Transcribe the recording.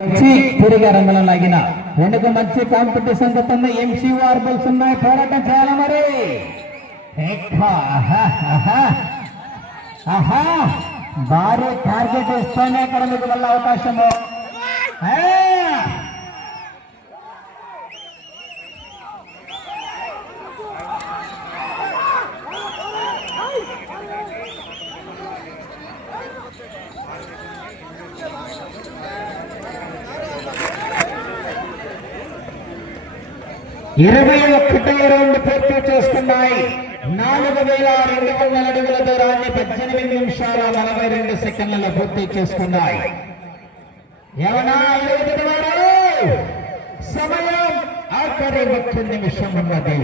తిరిగి రంగంలో లాగిన వెనుక మంచి కాంపిటీషన్ జరుగుతుంది. ఎంసీ వార్బల్స్ ఉన్నాయి, పోరాటం చేయాలి మరి. భారీ టార్గెట్ ఇస్తేనే ఇక్కడ మీకు వల్ల అవకాశము. 21వ రౌండ్ పూర్తి చేసుకున్నాయి. 4200 అడుగుల దూరాన్ని 18 నిమిషాల 42 సెకండ్లలో పూర్తి చేసుకున్నాయి. ఏమన్నా సమయం ఆఖరి 1 నిమిషం ఉన్నది.